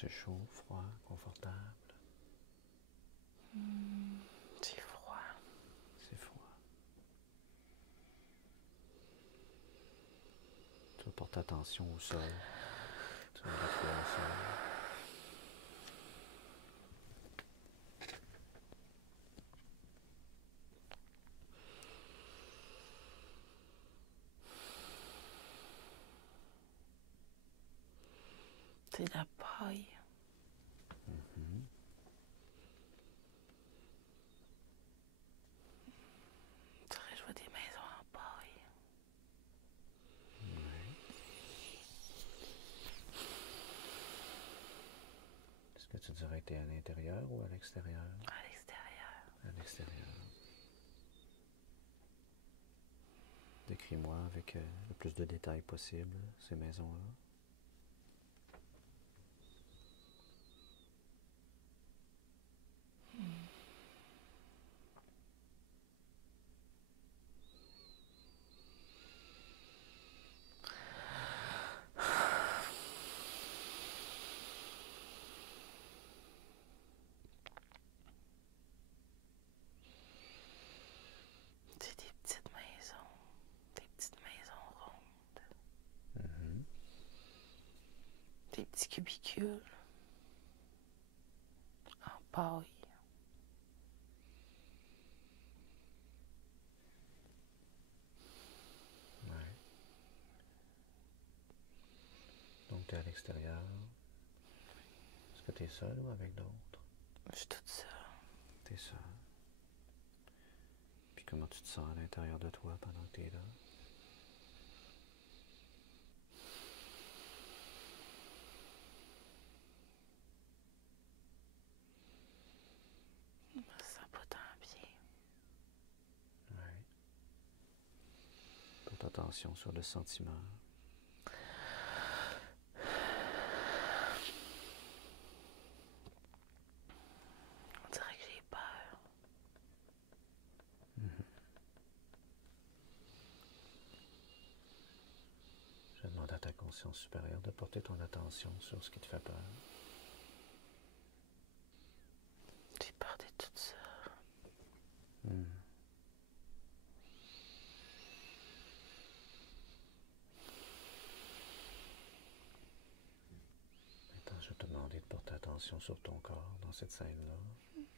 c'est chaud, froid, confortable? C'est froid. C'est froid. Tu vas porter attention au sol. Tu vas reculer au sol. C'est de la paille. Tu dirais, je vois des maisons en paille. Est-ce que tu dirais que tu es à l'intérieur ou à l'extérieur? À l'extérieur. À l'extérieur. Décris-moi avec le plus de détails possible ces maisons-là. C'est des petites maisons. Des petites maisons rondes. Des petits cubicules. En paille. Ouais. Donc tu es à l'extérieur. Est-ce que tu es seul ou avec d'autres? Je suis toute seule. Tu es seul. Puis comment tu te sens à l'intérieur de toi pendant que tu es là? Je me sens pas tant bien. Ouais. Porte attention sur le sentiment. On dirait que j'ai peur. Je demande à ta conscience supérieure de porter ton attention sur ce qui te fait peur. J'ai peur d'être toute seule. Maintenant, je vais te demander de porter attention sur ton corps dans cette scène-là.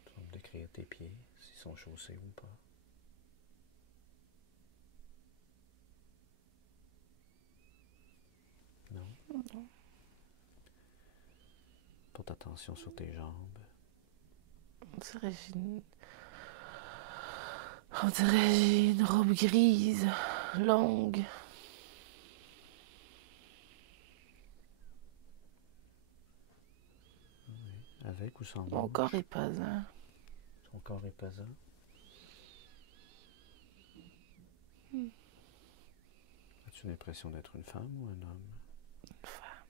Tu vas me décrire tes pieds, s'ils sont chaussés ou pas. Non? Non. Porte attention sur tes jambes. On dirait que j'ai une robe grise, longue. Avec ou sans Mon manches? corps est pesant. Ton corps est pesant? As-tu l'impression d'être une femme ou un homme? Une femme.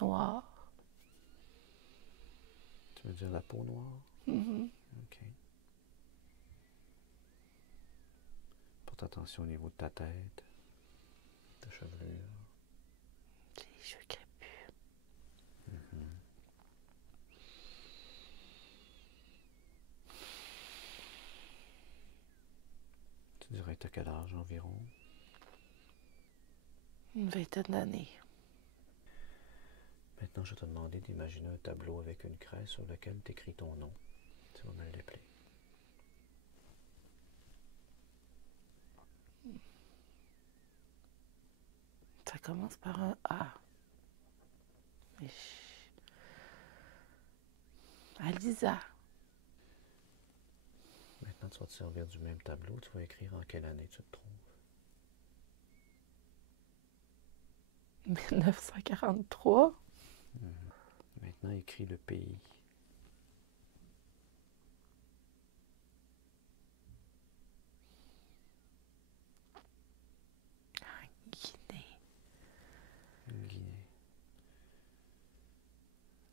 Noire. Tu veux dire la peau noire? Ok. Porte attention au niveau de ta tête, ta chevelure. J'ai les cheveux crépus. Tu dirais que tu as quel âge environ? Une vingtaine d'années. Maintenant, je vais te demander d'imaginer un tableau avec une craie sur lequel tu écris ton nom. Tu vas me l'appeler. Ça commence par un A. Alisa. Maintenant, tu vas te servir du même tableau. Tu vas écrire en quelle année tu te trouves. 1943. Maintenant, écris le pays. Guinée. Guinée.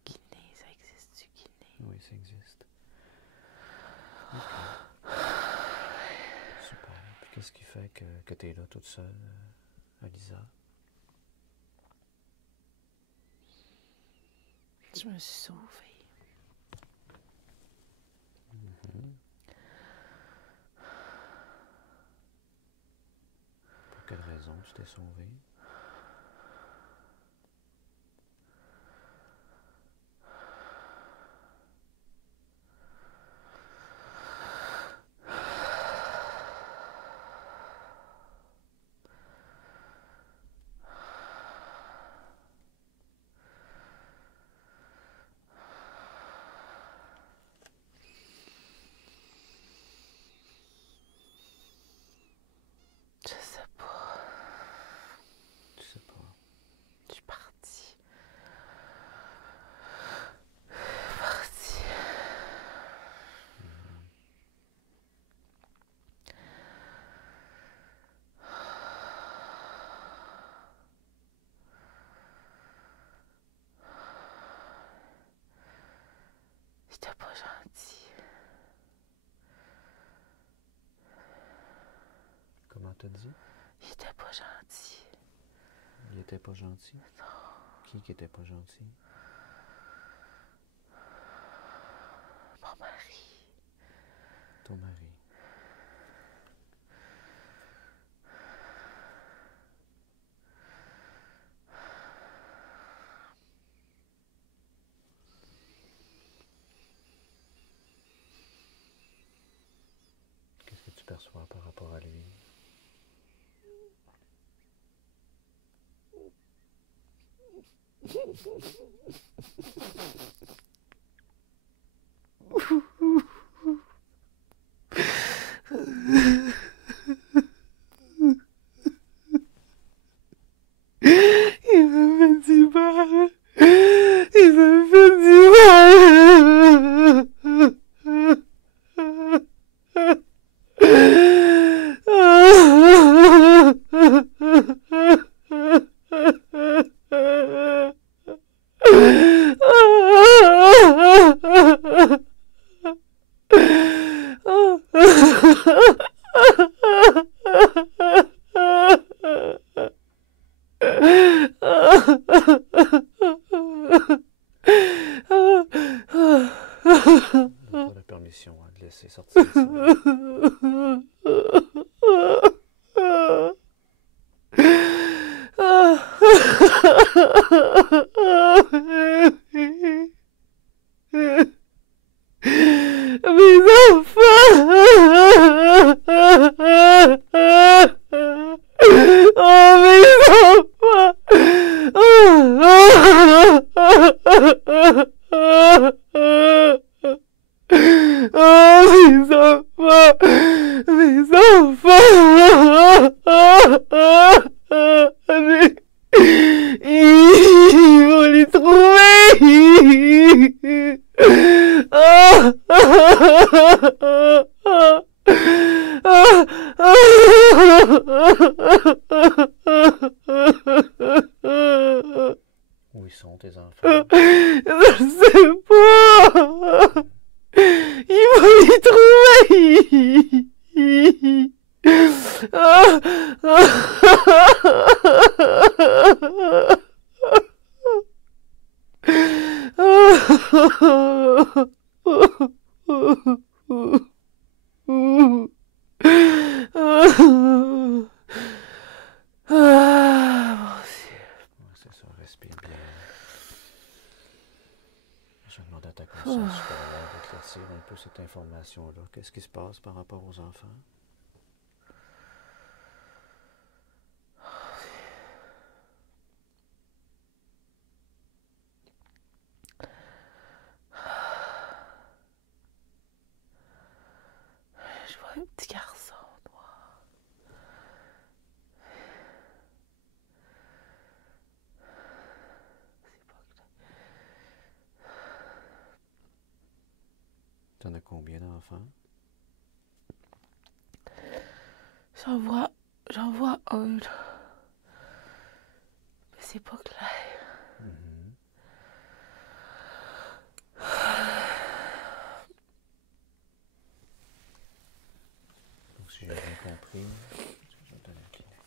Guinée, ça existe-tu, Guinée? Oui, ça existe. Ok. Super. Puis qu'est-ce qui fait que tu es là toute seule, Alisa? Je me suis sauvée. Pour quelle raison tu t'es sauvé? Je sais pas. Tu sais pas. Je suis partie. Partie. J'étais pas gentille. Comment t'as dit? J'étais pas gentille. Il était pas gentil? Non. Qui était pas gentil? Mon mari. Ton mari. Qu'est-ce que tu perçois par rapport à lui? Il me fait du mal. Il me fait du Donne pas la permission de laisser sortir ça. Mes enfants! Oh, mes enfants! Oh, mes enfants! Mes enfants! Ils vont les trouver! Où ils sont tes enfants? Je sais pas! Ils vont les trouver! Ouais, c'est ça, respire bien. Je demande à ta conscience supérieure d'éclaircir un peu cette information-là. Qu'est-ce qui se passe par rapport aux enfants? Je vois un petit garçon noir. T'en as combien d'enfants? J'en vois un, là. Mais c'est pas clair. Donc, si j'ai bien compris, je vais te donner un Kleenex.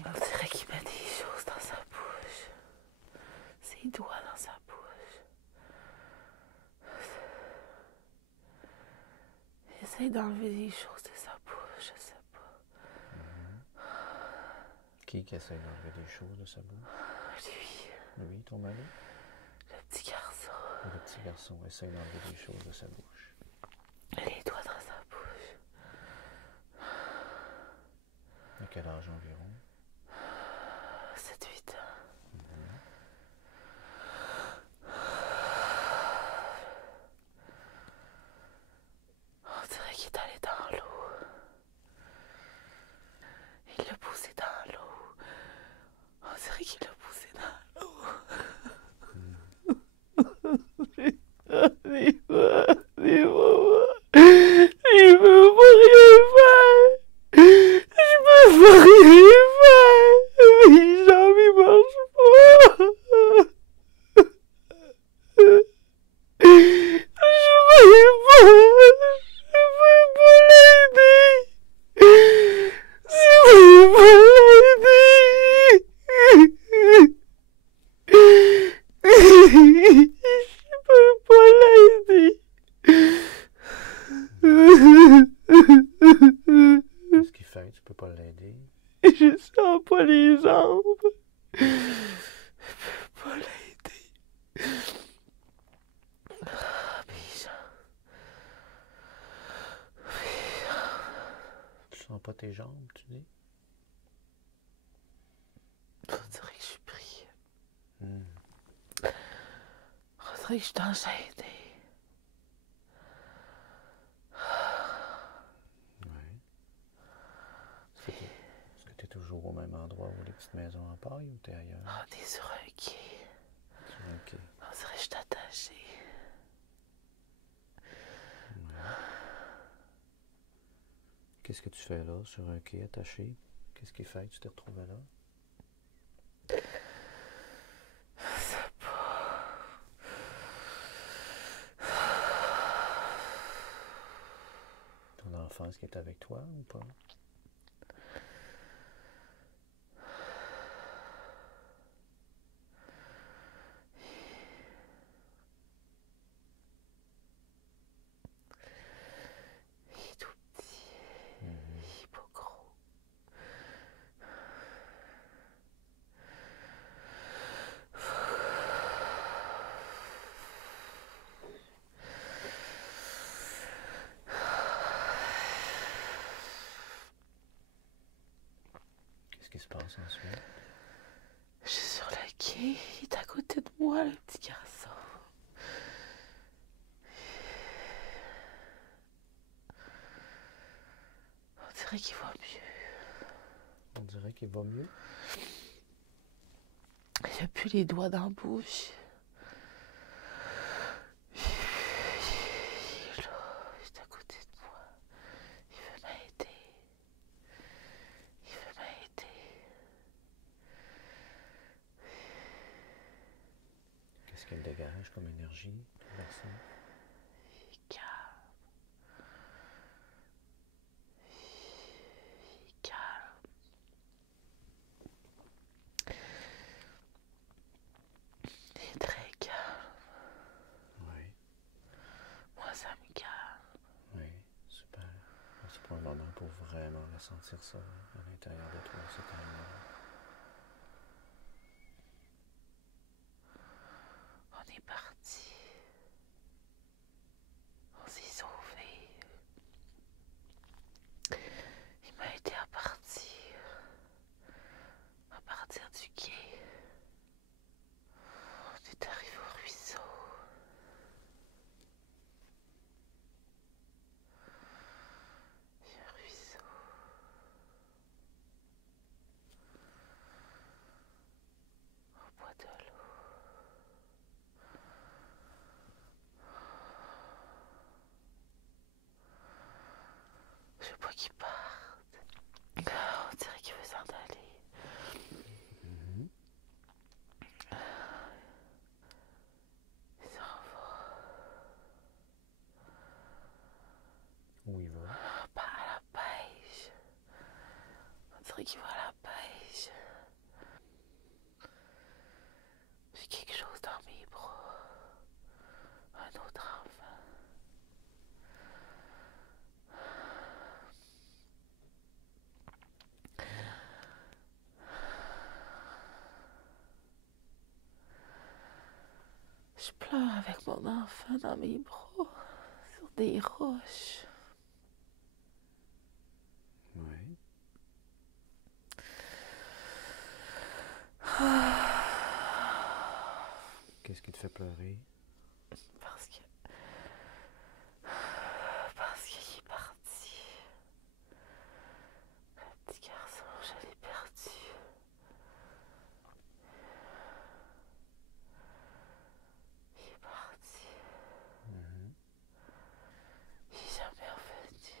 On dirait qu'il met des choses dans sa bouche. Ses doigts dans sa bouche. essaie d'enlever des choses de sa bouche, je sais pas. Qui essaie d'enlever des choses de sa bouche? Lui, ton mari? Le petit garçon. Le petit garçon essaie d'enlever des choses de sa bouche. Les doigts dans sa bouche. À quel âge environ? 7-8 ans. On dirait qu'il est allé dans l'eau. Il l'a poussé dans l'eau. On dirait qu'il l'a poussé dans l'eau. Il veut pas rien faire. Je peux pas rien faire. Mes jambes, ils marchent pas. Qu'est-ce qu'il fait? Tu peux pas l'aider? Je sens pas les jambes. Je peux pas l'aider. Mes jambes. Tu sens pas tes jambes, tu dis? On dirait que je suis pris. On dirait que je suis enchaînée. Est-ce que tu es toujours au même endroit où les petites maisons en paille ou tu es ailleurs? On est sur un quai. Sur un quai. On dirait que je suis attachée. Ouais. Qu'est-ce que tu fais là, sur un quai attaché? Qu'est-ce qui fait que tu t'es retrouvé là? Je sais pas. Ton enfant, est-ce qu'il est avec toi ou pas? Il est tout petit. Il est pas gros. Qu'est-ce qui se passe ensuite? Je suis sur le quai. Il est à côté de moi, le petit garçon. On dirait qu'il va mieux. On dirait qu'il va mieux. Il a plus les doigts dans la bouche. Il est là, il est à côté de moi. Il veut m'aider. Il veut m'aider. Qu'est-ce qu'il dégage comme énergie, ton garçon? Il est calme. Il est calme. Il est très calme. Oui. Moi, ça me calme. Oui, super. C'est pas un moment pour vraiment ressentir ça à l'intérieur de toi, ce calme-là. On est parti. On s'est sauvés. Il m'a aidé à partir. À partir du quai. On est arrivé au ruisseau. Il y a un ruisseau. On boit de l'eau. Je veux pas qu'il parte. On dirait qu'il veut s'en aller. Il s'en va. Où il va? Pas à la pêche. On dirait qu'il va à la pêche. J'ai quelque chose dans mes bras. Un autre enfant. Je pleure avec mon enfant dans mes bras, sur des roches. Oui. Qu'est-ce qui te fait pleurer? Parce qu'il est parti. Le petit garçon, je l'ai perdu. Il est parti. Il est jamais revenu.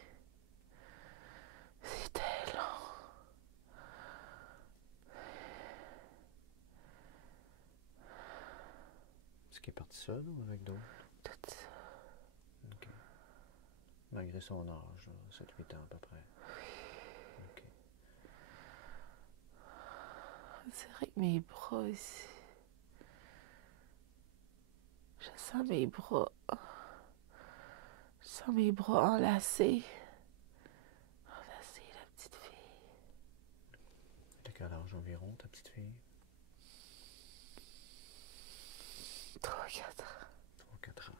C'était long. Est-ce qu'il est parti seul ou avec d'autres? Tout ça. Ok. Malgré son âge, 7-8 ans à peu près. Ok. On dirait que mes bras ici. Je sens mes bras. Je sens mes bras enlacés. Enlacés, la petite fille. De quel âge environ, ta petite fille? 3-4 ans. 3-4 ans.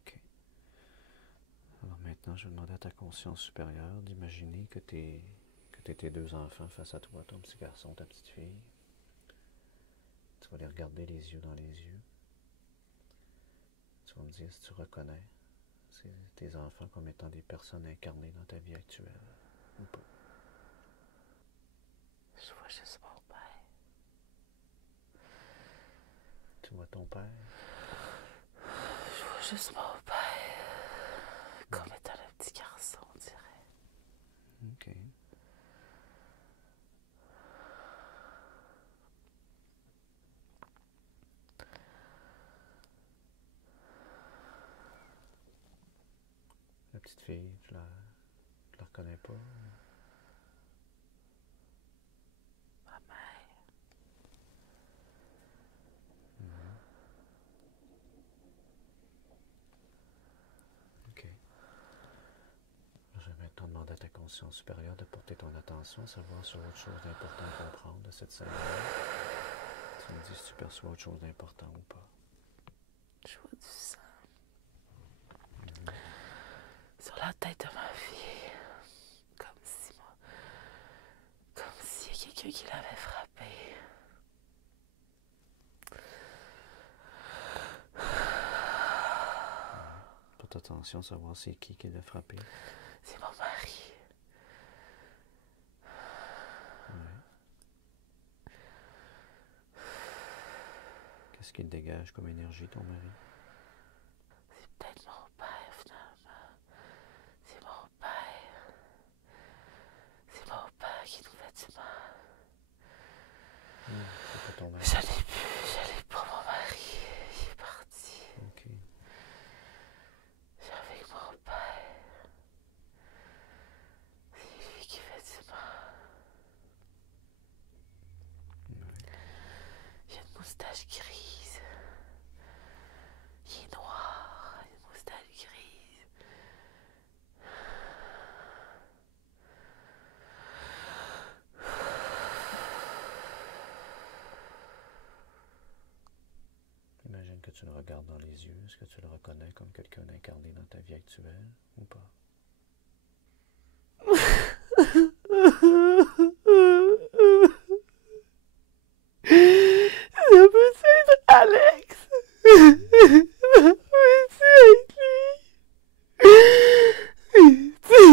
Ok. Alors maintenant, je vais demander à ta conscience supérieure d'imaginer que t'es tes deux enfants face à toi, ton petit garçon, ta petite fille. Tu vas les regarder les yeux dans les yeux. Tu vas me dire si tu reconnais tes enfants comme étant des personnes incarnées dans ta vie actuelle ou pas. Je vois juste mon père. Tu vois ton père? Je vois juste mon père. Comme étant le petit garçon, on dirait. Ok. La petite fille, tu la reconnais pas? Ma mère. Ok. Je vais maintenant demander à ta conscience supérieure de porter ton attention à savoir sur autre chose d'important à comprendre de cette scène-là. Tu me dis si tu perçois autre chose d'important ou pas. Je vois du sang. Sur la tête de ma fille. Comme s'il y a quelqu'un qui l'avait frappée. Porte attention à savoir c'est qui l'a frappé. C'est mon mari. Ouais. Qu'est-ce qu'il dégage comme énergie, ton mari? C'est peut-être mon père, finalement. C'est mon père. C'est mon père qui nous fait du mal. C'est pas ton mari. Je l'ai pas, mon mari. Il est parti. Ok. J'ai avec mon père. C'est lui qui fait du mal. Ouais. Il a une moustache grise. Il est noir. Il a une moustache grise. Imagine que tu le regardes dans les yeux. Est-ce que tu le reconnais comme quelqu'un d'incarné dans ta vie actuelle ou pas? Ça peut être Alex. Ça peut être lui. C'est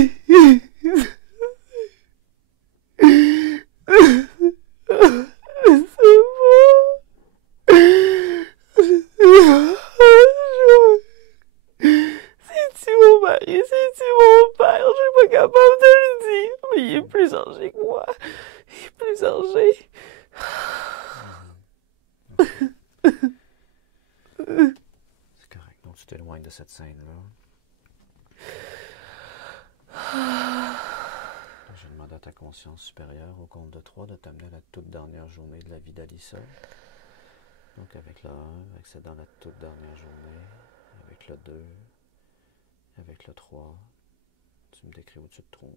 bon. C'est-tu mon mari? C'est-tu mon père? Je suis pas capable de le dire. Mais il est plus âgé que moi. Il est plus âgé. C'est correct. Donc tu t'éloignes de cette scène-là. Je demande à ta conscience supérieure au compte de 3 de t'amener à la toute dernière journée de la vie d'Alyssa. Donc avec le 1, accédant à la toute dernière journée, avec le 2, avec le 3, tu me décris où tu te trouves.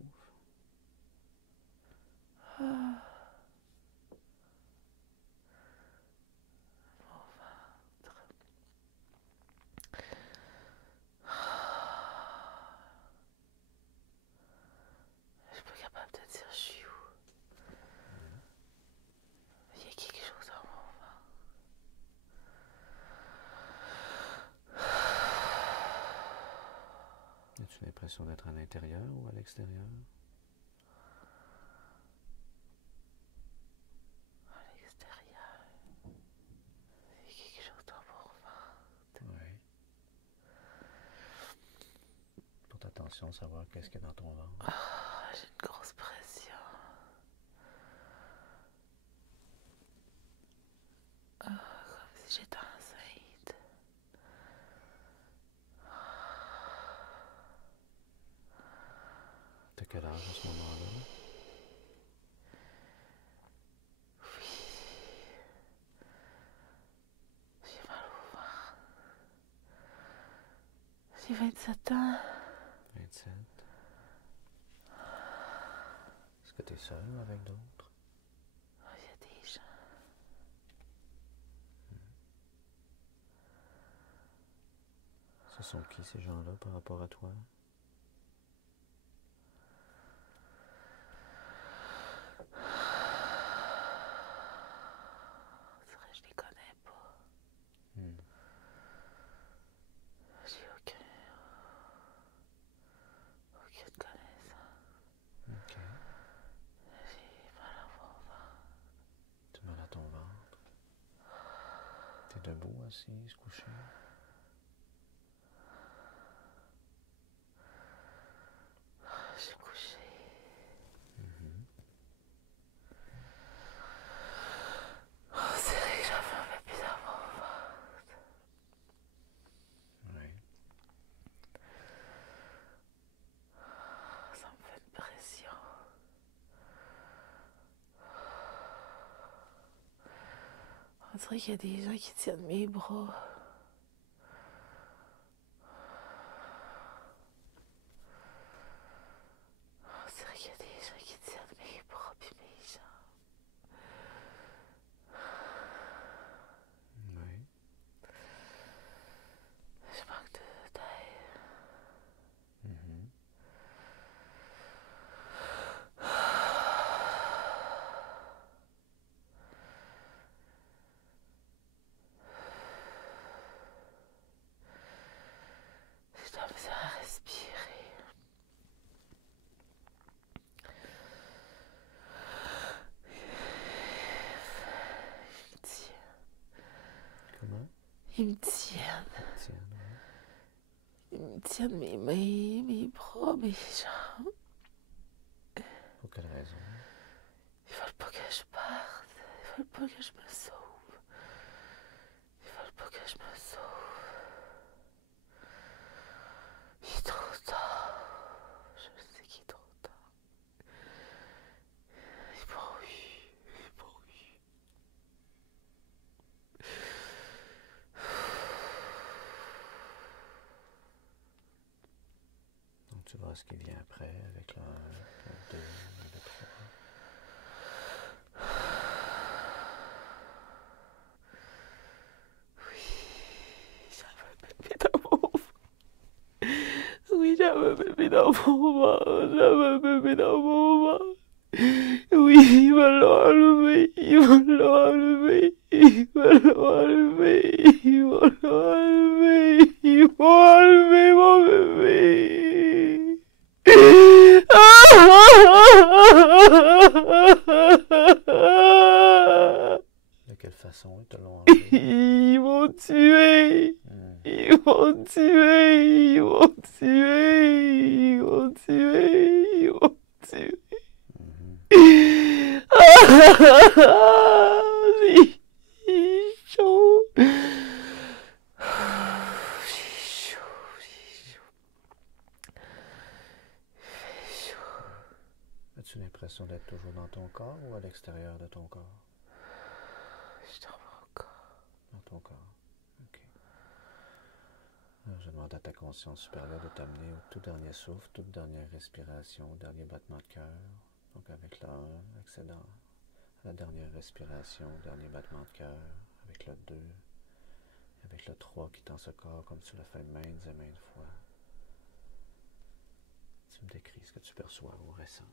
As-tu l'impression d'être à l'intérieur ou à l'extérieur? À l'extérieur. Il y a quelque chose dans mon ventre. Oui. Porte attention à savoir qu'est-ce qu'il y a dans ton ventre. J'ai une grosse pression. Comme si j'étais enceinte. T'as quel âge à ce moment-là? J'ai mal au ventre. J'ai 27 ans. 27. Est-ce que tu es seul ou avec d'autres? Il y a des gens. Ce sont qui ces gens-là par rapport à toi? C'est vrai, je les connais pas. Hmm. J'ai aucune connaissance. Ok. J'ai mal à mon ventre. Tu as mal à ton ventre? T'es debout, assis, couché? J'ai couché. C'est vrai que j'en fais plus dans mon ventre. Oui. Ça me fait une pression. On dirait qu'il y a des gens qui tiennent mes bras. On dirait qu'il y a des gens qui tiennent mes bras puis mes jambes. Oui. Je manque d'air. Mhm. J'ai de la misère à respirer. Comment? Ils me tiennent. Tiens, oui. Ils me tiennent mes mains, mes bras, mes jambes. Pour quelle raison? Ils veulent pas que je parte. Ils veulent pas que je me sauve. Ils veulent pas que je me sauve. Il est trop tard. Je sais qu'il est trop tard. Ils m'ont eu. Ils m'ont eu. Donc tu vois ce qui vient après avec le 1, le 2, le 3. J'avais un bébé dans mon ventre. Oui, j'avais un bébé dans mon ventre. J'avais un bébé dans mon ventre. Oui, ils me l'ont enlevé. Ils me l'ont enlevé. Ils me l'ont enlevé. Ils me l'ont enlevé. Ils m'ont enlevé mon bébé. De quelle façon ils te l'ont enlevé? Ils m'ont tué. Hmm. Ils m'ont tué. Ils m'ont tué. Ils m'ont tué. Ils m'ont tué. Mhm. J'ai chaud. J'ai chaud. J'ai chaud. Il fait chaud. As-tu l'impression d'être toujours dans ton corps ou à l'extérieur de ton corps? Je suis dans mon corps. Dans ton corps. Ok. Alors, je demande à ta conscience supérieure de t'amener au tout dernier souffle, toute dernière respiration, dernier battement de cœur. Donc avec le 1, accédant à la dernière respiration, dernier battement de cœur, avec le 2, avec le 3 quittant ce corps comme tu l'as fait maintes et maintes fois. Tu me décris ce que tu perçois ou ressens.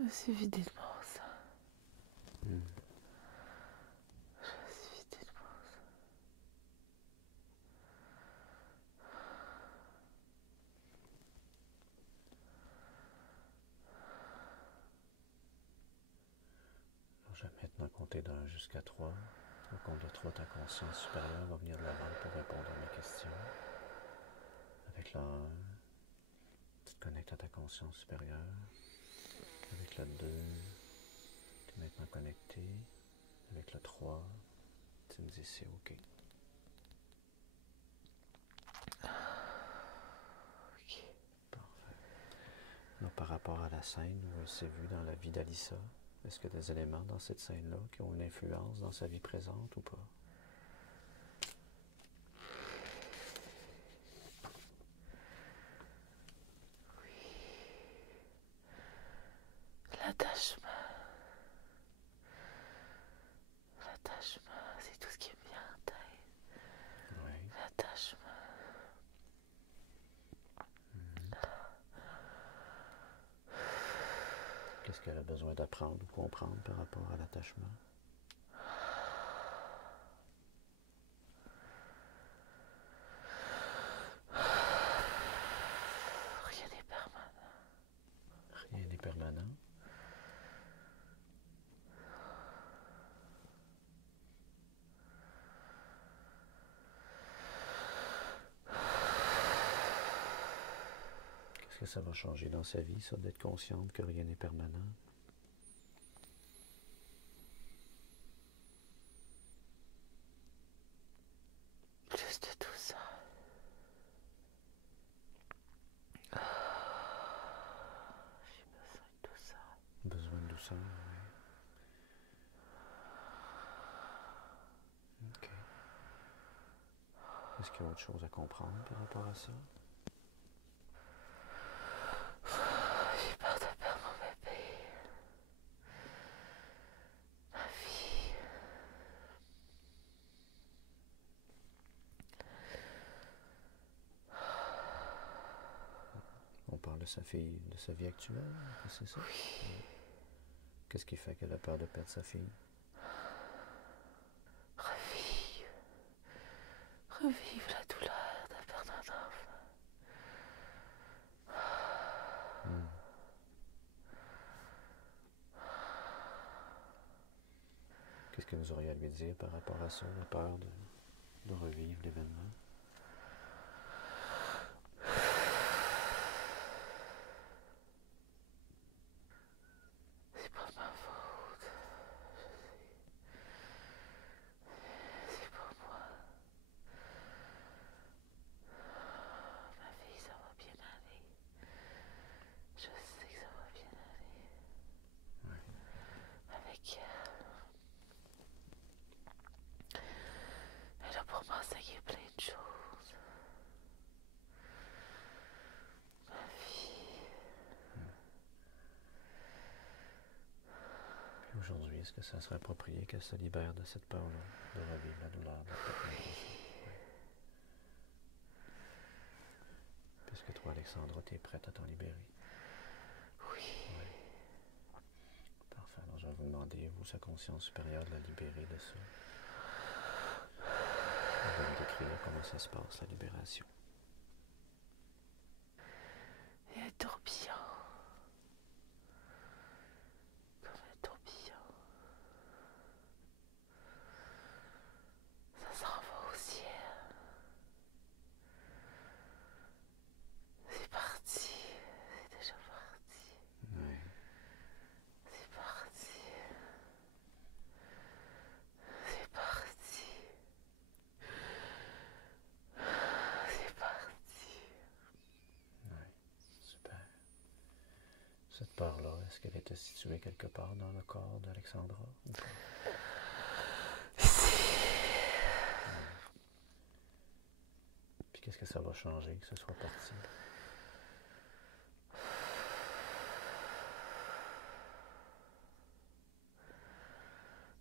Je me suis vidée de mon sang. Hmm. Je me suis vidée de mon sang. Alors, je vais maintenant compter de 1 jusqu'à 3. Au compte de 3, ta conscience supérieure va venir de l'avant pour répondre à mes questions. Avec le 1, tu te connectes à ta conscience supérieure. Avec le 2, tu es maintenant connecté. Avec le 3, tu me dis c'est OK. Ok. Parfait. Alors, par rapport à la scène où elle s'est vue dans la vie d'Alyssa, est-ce qu'il y a des éléments dans cette scène-là qui ont une influence dans sa vie présente ou pas? L'attachement. L'attachement, c'est tout ce qui me vient en tête. Oui. L'attachement. Qu'est-ce qu'elle a besoin d'apprendre ou comprendre par rapport à l'attachement? Rien n'est permanent. Rien n'est permanent. Qu'est-ce que ça va changer dans sa vie, ça, d'être consciente que rien n'est permanent? Juste tout ça. J'ai besoin de tout ça. Besoin de douceur, oui. OK. Est-ce qu'il y a autre chose à comprendre par rapport à ça? J'ai peur de perdre mon bébé. Ma fille. On parle de sa fille, de sa vie actuelle, c'est ça? Oui. Qu'est-ce qui fait qu'elle a peur de perdre sa fille? Revivre. Revivre la douleur de perdre un enfant. Qu'est-ce que vous auriez à lui dire par rapport à ça, la peur de revivre l'événement? C'est pas ma faute. C'est pas moi. Ma fille, ça va bien aller. Je sais que ça va bien aller. Ouais. Avec elle. Elle a pour m'enseigner plein de choses. Ma fille. Puis aujourd'hui, est-ce que ça serait approprié qu'elle se libère de cette peur-là, de revivre la douleur de perdre un enfant? Ouais. Puisque toi, Alexandra, tu es prête à t'en libérer? Oui. Ouais. Parfait. Alors, je vais vous demander, vous, sa conscience supérieure, de la libérer de ça. Et de me décrire comment ça se passe, la libération. Il y a un tourbillon. Comme un tourbillon. Ça s'en va au ciel. C'est parti. C'est déjà parti. Ouais. C'est parti. C'est parti. C'est parti. Ouais. Super. Cette peur-là, est-ce qu'elle était située quelque part dans le corps d'Alexandra ou pas? Puis qu'est-ce que ça va changer que ce soit parti?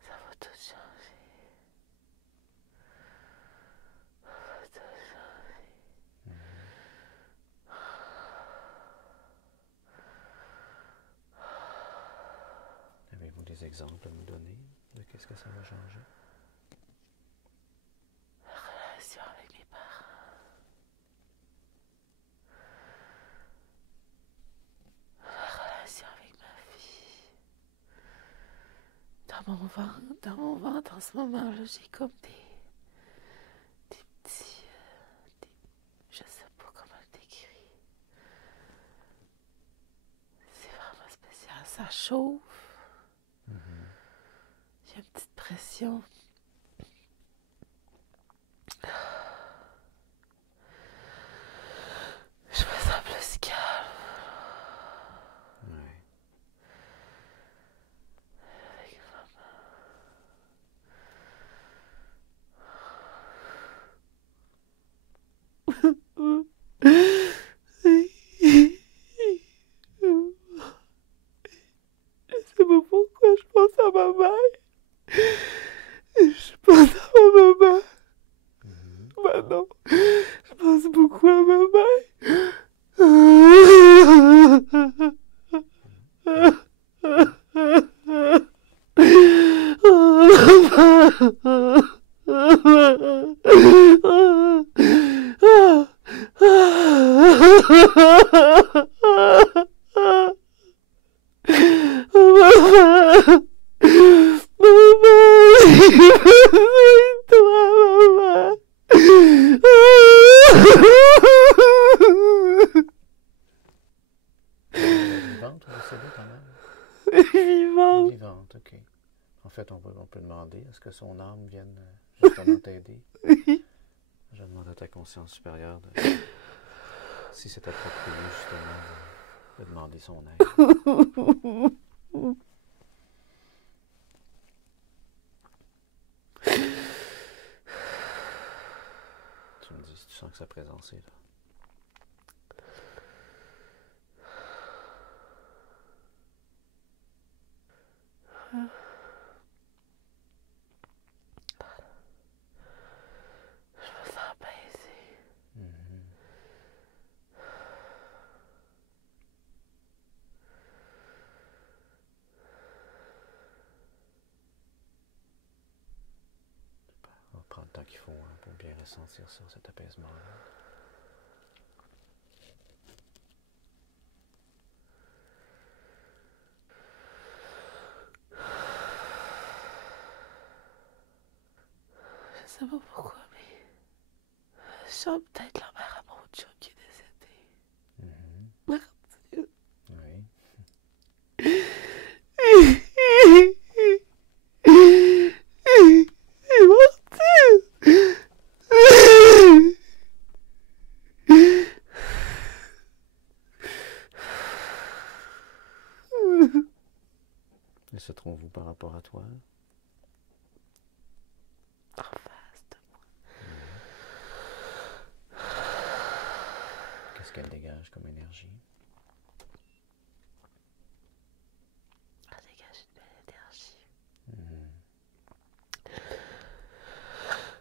Ça va tout changer. Ça va tout changer. des exemples à nous donner de qu'est-ce que ça va changer? La relation avec mes parents. La relation avec ma fille. Dans mon ventre en ce moment-là, j'ai comme des petits... je sais pas comment le décrire. C'est vraiment spécial. Ça chauffe. J'ai une petite pression. Je me sens plus calme. Ouais. Avec maman. Je sais pas pourquoi je pense à ma mère. Je pense à ma maman. Maintenant, je pense beaucoup à ma mère. Vivante ou décédée ta mère? Vivante. Vivante, ok. En fait, on peut demander, est-ce que son âme vienne justement t'aider? Je demande à ta conscience supérieure si c'est approprié justement de demander son aide. Tu me dis si tu sens que sa présence est là. Je me sens apaisée. On va prendre le temps qu'il faut pour bien ressentir ça, cet apaisement-là. Je sais pas pourquoi, mais je sens peut-être la mère à mon chum qui est décédée. Martine. Oui. Et se trouve-vous par rapport à toi? En face de moi. Qu'est-ce qu'elle dégage comme énergie? Elle dégage une belle énergie.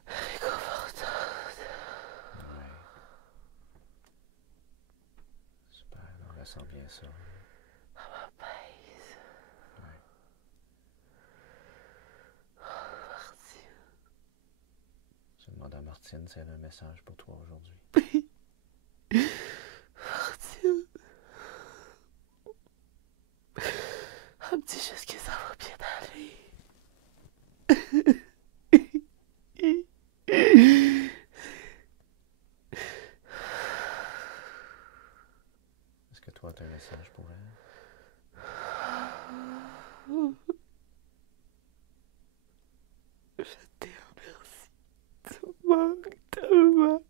Réconfortante. Oui. Super, on ressent bien ça. Elle m'apaise. Ouais. Martine. Je demande à Martine si elle a un message pour toi aujourd'hui. Martine. Elle me dit juste que ça va bien aller. Est-ce que toi, tu as un message pour elle? Je te remercie tellement, tellement.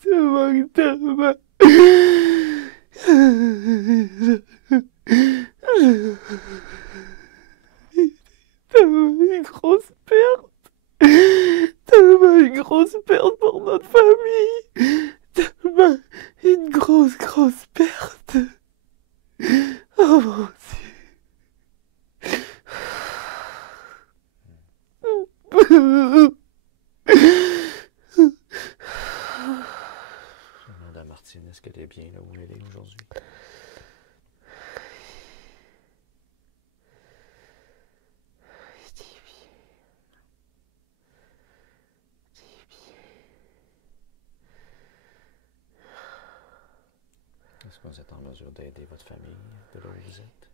Tellement, tellement. Tellement une grosse perte. Tellement une grosse perte pour notre famille. Tellement une grosse perte. Oh mon Dieu. Je demande à Martine, est-ce qu'elle est bien là où elle est aujourd'hui? Est-ce que vous êtes en mesure d'aider votre famille de là où vous êtes?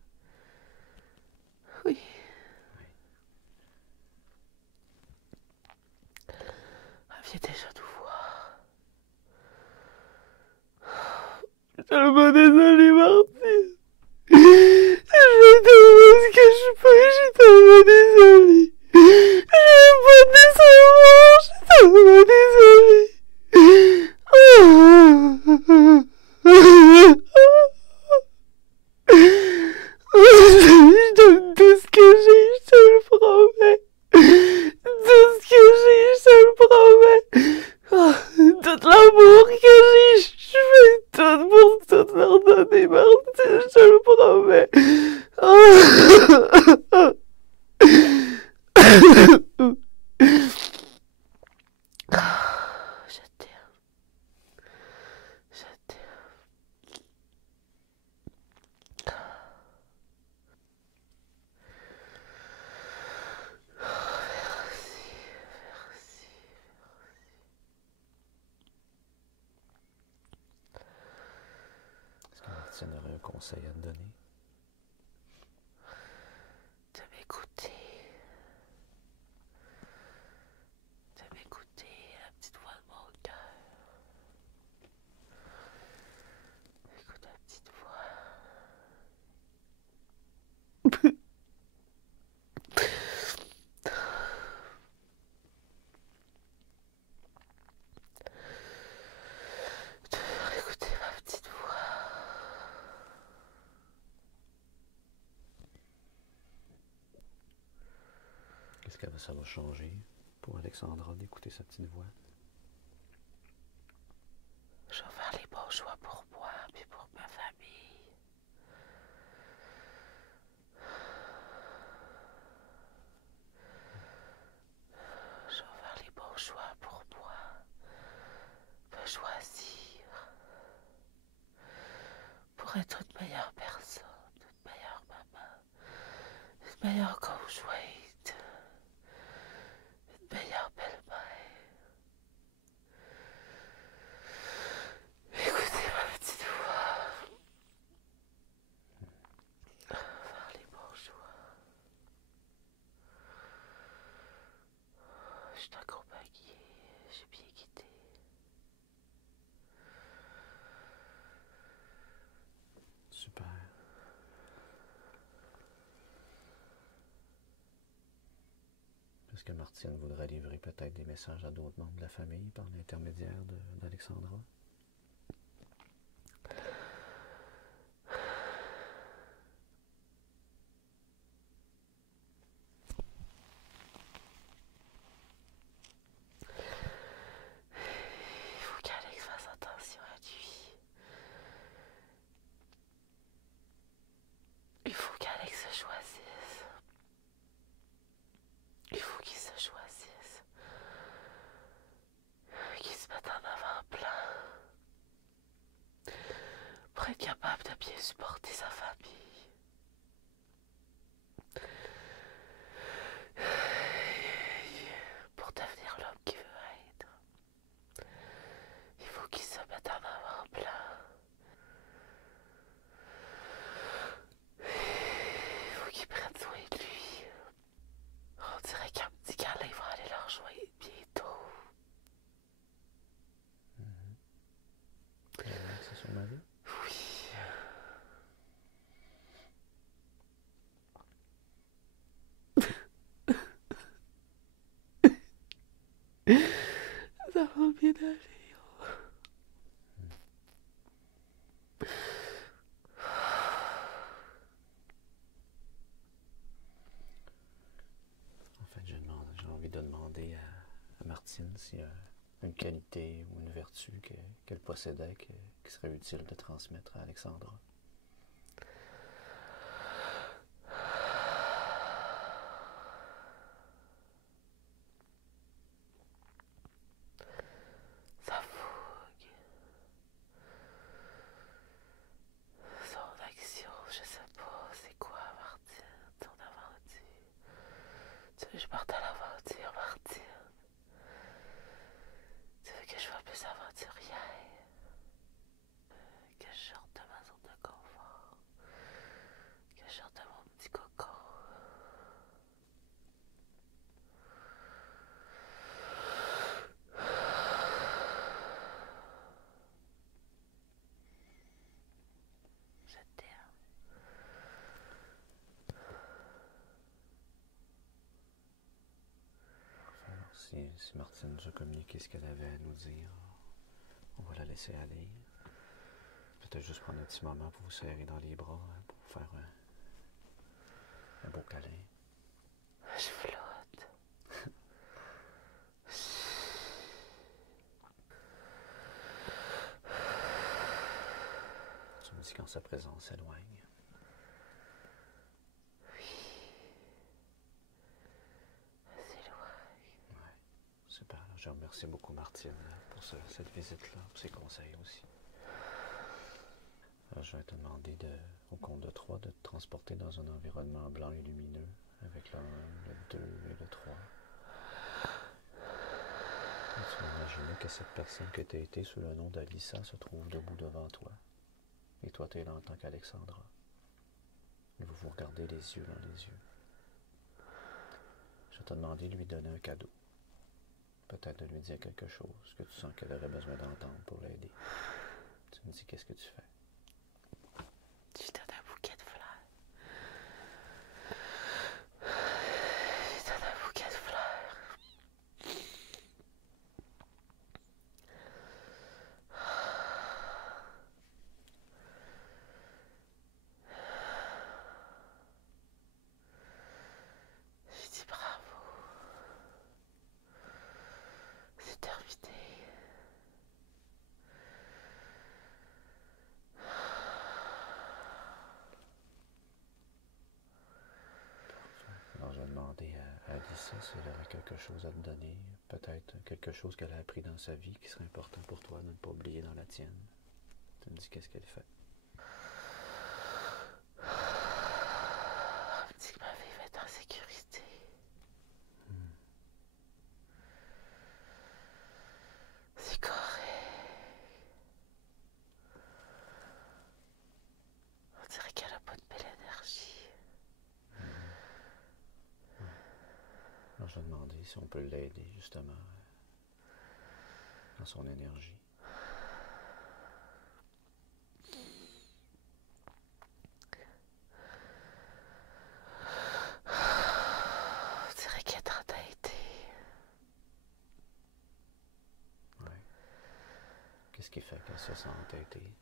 Oui. Elle vient déjà nous voir. Je suis tellement désolée, Martine. Je vais tellement ce que je fais, je suis tellement désolée. Je vais pas décevoir, je suis tellement désolée. Je donne tout ce que j'ai, je te le promets. Tout ce que j'ai, je te le promets. Tout l'amour que j'ai, je fais tout pour tout leur donner, Martine, je te le promets. Je t'aime. Je t'aime. Est-ce que Martine aurait un conseil à te donner? De m'écouter. De m'écouter, la petite voix de mon cœur. Écoute la petite voix. De écouter ma petite voix. Qu'est-ce que ça va changer pour Alexandra d'écouter sa petite voix? Je vais faire les bons choix pour moi et pour ma famille. Je vais faire les bons choix pour moi. Me choisir. Pour être une meilleure personne, une meilleure maman, une meilleure conjointe, une meilleure belle-mère. Écoutez ma petite voix. Faire les bons choix. Je suis accompagnée, je suis bien guidée. Super. Est-ce que Martine voudrait livrer peut-être des messages à d'autres membres de la famille par l'intermédiaire d'Alexandra? Il faut qu'Alex fasse attention à lui. Il faut qu'Alex se choisisse. Il faut qu'il se choisisse. Qu'il se mette en avant-plan. Pour être capable de bien supporter sa famille. Pour devenir l'homme qu'il veut être. Il faut qu'il se mette en avant-plan. Il faut qu'il prenne soin de lui. On dirait qu'un petit câlin va aller leur rejoindre bientôt. C'est son mari? Oui. Ça va bien aller. En fait, j'ai envie de demander à Martine s'il y a une qualité ou une vertu qu'elle possédait qui serait utile de transmettre à Alexandra. Sa fougue. je parte à l'aventure, Martine. Tu veux que je sois plus aventurière. Que je sorte de ma zone de confort. Que je sorte de mon petit cocon. Je t'aime. Alors, si Martine nous a communiqué ce qu'elle avait à nous dire, on va la laisser aller. Peut-être juste prendre un petit moment pour vous serrer dans les bras, hein, pour vous faire un beau câlin. Je flotte. Tu me dis quand sa présence s'éloigne. Ouais, super. Je remercie beaucoup Martine pour cette visite-là, pour ses conseils aussi. Alors, je vais te demander au compte de 3 de te transporter dans un environnement blanc et lumineux avec le 1, le 2 et le 3. Et tu vas imaginer que cette personne que tu as été sous le nom d'Alyssa se trouve debout devant toi. Et toi, tu es là en tant qu'Alexandra. Et vous vous regardez les yeux dans les yeux. Je vais te demander de lui donner un cadeau. Peut-être de lui dire quelque chose que tu sens qu'elle aurait besoin d'entendre pour l'aider. Tu me dis qu'est-ce que tu fais. Je lui donne un bouquet de fleurs. Je lui donne un bouquet de fleurs. Je lui dis bravo. C'est terminé. Alors, je vais demander à Alyssa si elle aurait quelque chose à te donner. Peut-être quelque chose qu'elle a appris dans sa vie qui serait important pour toi de ne pas oublier dans la tienne. Tu me dis qu'est-ce qu'elle fait. Elle me dit que ma vie va être en sécurité. C'est correct. On dirait qu'elle a pas de belle énergie. Alors, je vais demander si on peut l'aider justement dans son énergie. On dirait qu'elle est entêtée. Ouais. Qu'est-ce qui fait qu'elle se sent entêtée?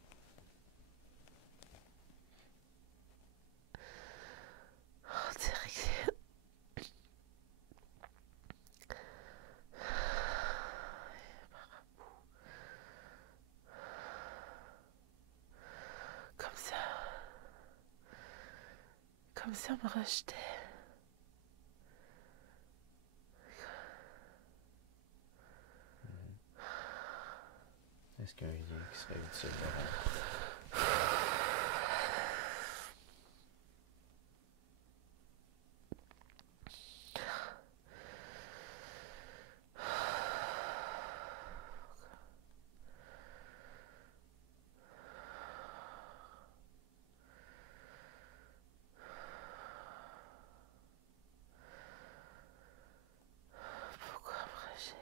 On dirait que c'est... Comme si on me rejetait. Est-ce qu'il y a un lien qui serait utile de rencontrer? Pourquoi on me rejette?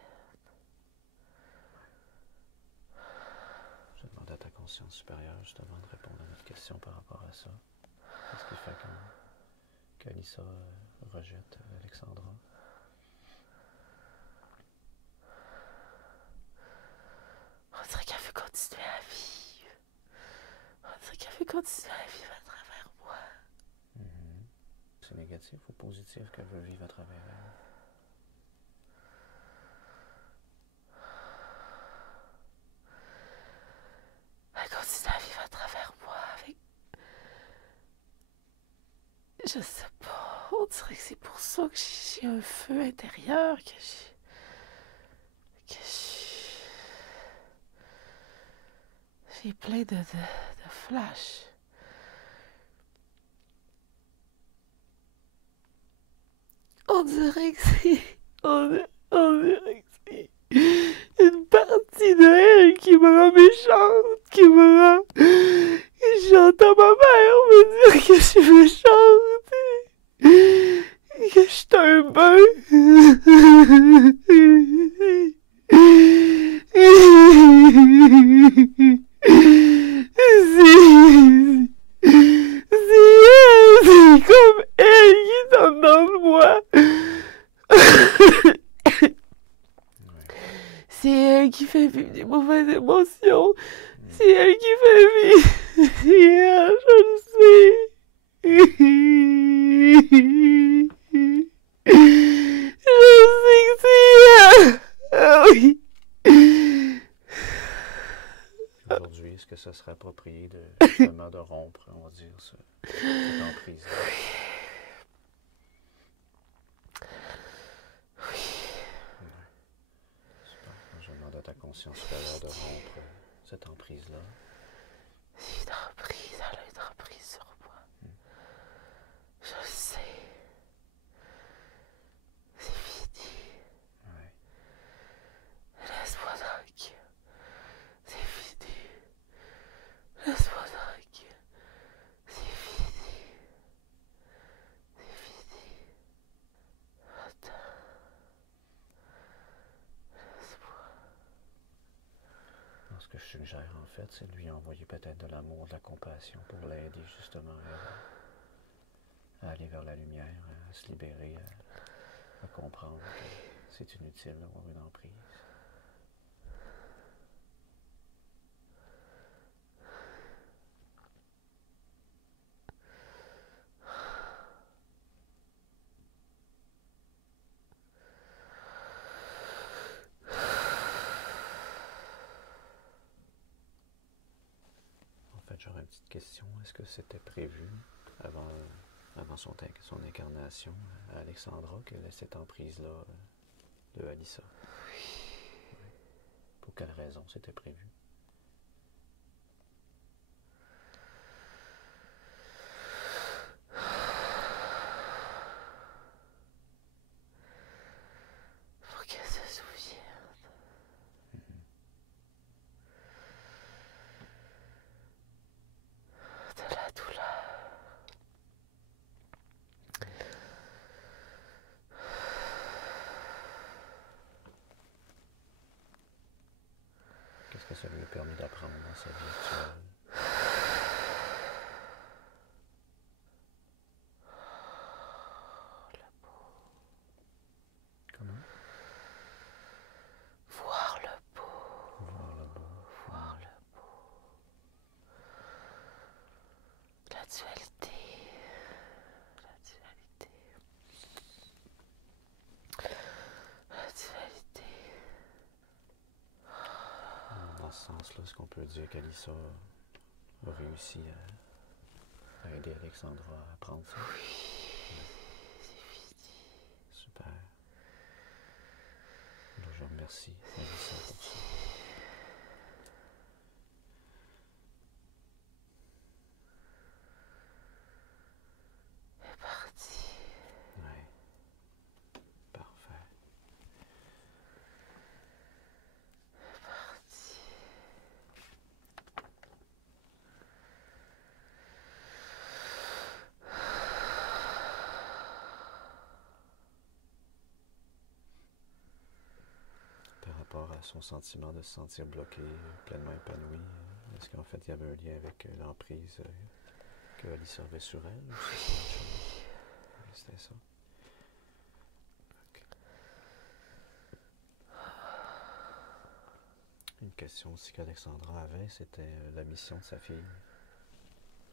Je demande à ta conscience supérieure justement de répondre à notre question par rapport à ça. Qu'est-ce qui fait qu'Alyssa rejette Alexandra? On dirait qu'elle veut continuer à vivre. On dirait qu'elle veut continuer à vivre à travers moi. C'est négatif ou positif qu'elle veut vivre à travers elle? Elle continue à vivre à travers moi avec... Je sais pas. On dirait que c'est pour ça que j'ai un feu intérieur, que j'ai plein de flashs. On dirait que c'est... On dirait que c'est une partie de elle qui me rend méchante, qui me rend... J'entends ma mère me dire que je suis méchante, que je suis un bœuf. C'est comme elle qui tombe dans moi. C'est elle qui fait vivre des mauvaises émotions. C'est elle qui fait vivre. C'est elle, je le sais. Je sais que c'est elle. Ah oui. Aujourd'hui, est-ce que ça serait approprié de justement de rompre, on va dire, cette emprise-là? Oui. Super. Je demande à ta conscience supérieure de rompre cette emprise-là. C'est une emprise, elle a une emprise sur moi. Je le sais. C'est fini. Ouais. Laisse-moi tranquille. C'est fini. Laisse-moi tranquille. C'est fini. C'est fini. Attends. Laisse-moi. Alors, ce que je suggère, en fait, c'est de lui envoyer peut-être de l'amour, de la compassion pour l'aider justement à aller vers la lumière, à se libérer, à comprendre que c'est inutile d'avoir une emprise. En fait, j'aurais une petite question. Est-ce que c'était prévu avant son incarnation à Alexandra qu'elle ait cette emprise-là de Alyssa? Oui. Pour quelle raison c'était prévu? Pour qu'elle se souvienne. De la douleur. Qu'est-ce que ça lui a permis d'apprendre dans sa vie actuelle? La peau. Comment? Voir le beau. Voir le beau. Voir le beau. La dualité. La dualité. La dualité. Dans ce sens-là, est-ce qu'on peut dire qu'Alyssa a réussi à aider Alexandra à apprendre ça? Oui, c'est fini. Super. Alors, je remercie Alyssa pour ça. Elle est partie. Oui. Parfait. Elle est partie. Par rapport à son sentiment de se sentir bloqué, pleinement épanoui, est-ce qu'en fait il y avait un lien avec l'emprise que Alyssa avait sur elle? Ou c'est autre chose? Oui, c'était ça. Okay. Une question aussi qu'Alexandra avait, c'était la mission de sa fille.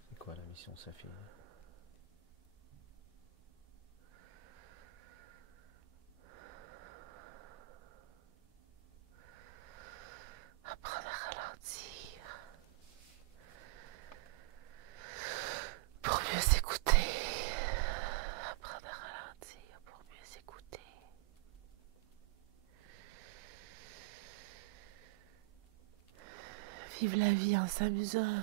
C'est quoi la mission de sa fille? Apprendre à ralentir. Pour mieux s'écouter. Apprendre à ralentir pour mieux s'écouter. Vivre la vie en s'amusant.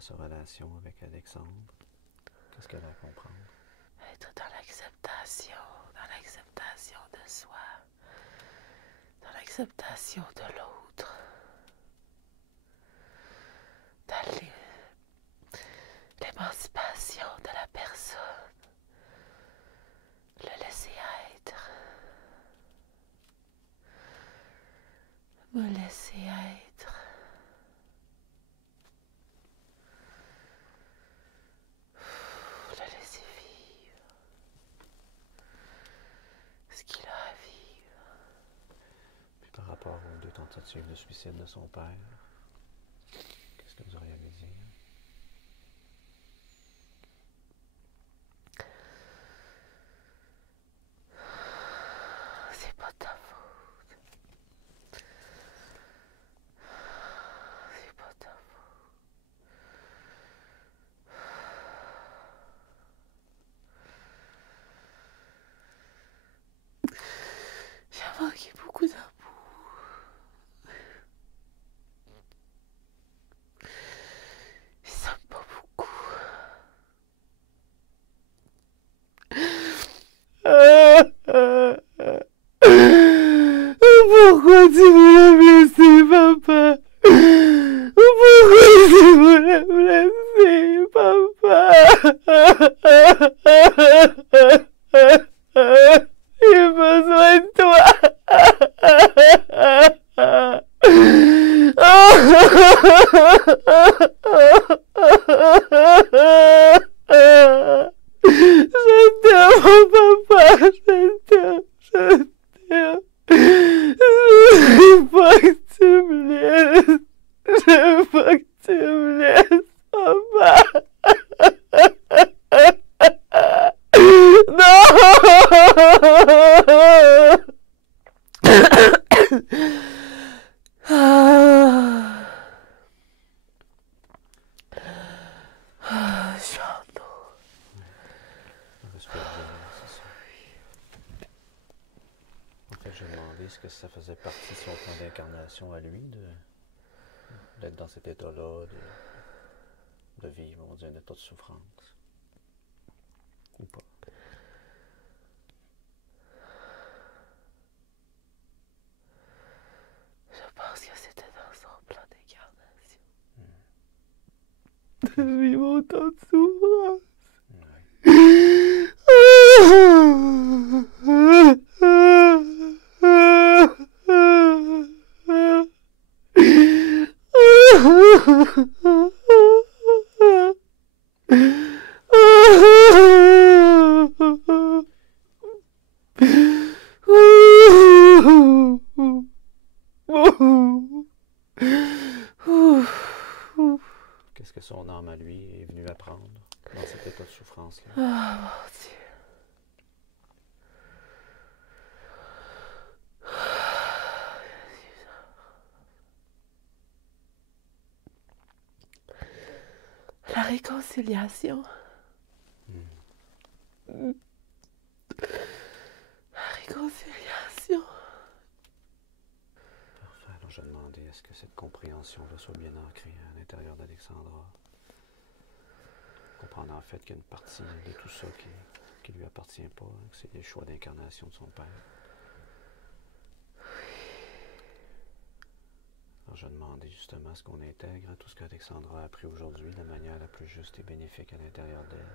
à sa relation avec Alexandre? Qu'est-ce qu'elle a à comprendre? Être dans l'acceptation de soi, dans l'acceptation de l'autre, dans l'émancipation de la personne, le laisser être, me laisser être. Le laisser vivre ce qu'il a à vivre. Puis par rapport aux 2 tentatives de suicide de son père, qu'est-ce que vous auriez à lui dire? C'est pas ta faute. C'est pas ta faute. J'ai manqué beaucoup d'amour. Ils s'aiment pas beaucoup. Pourquoi tu me blessé, papa? Pourquoi tu me blessé, papa? J'ai besoin de toi. Je t'aime, mon papa, je t'aime, je t'aime. Je veux pas que tu me laisses. Je veux pas que tu me laisses, papa. J'ai demandé est-ce que ça faisait partie de son plan d'incarnation à lui, d'être dans cet état-là, de vivre, on va dire, un état de souffrance. Ou pas. Je pense que c'était dans son plan d'incarnation. De vivre autant de souffrance. Qu'est-ce que son âme à lui est venue apprendre dans cet état de souffrance-là? Ah, mon Dieu. La réconciliation. La réconciliation. Parfait. Alors je demandais est-ce que cette compréhension-là soit bien ancrée à l'intérieur d'Alexandra. Comprendre en fait qu'il y a une partie de tout ça qui lui appartient pas, que c'est les choix d'incarnation de son père. Alors je demandais justement ce qu'on intègre à tout ce qu'Alexandra a appris aujourd'hui de manière la plus juste et bénéfique à l'intérieur d'elle.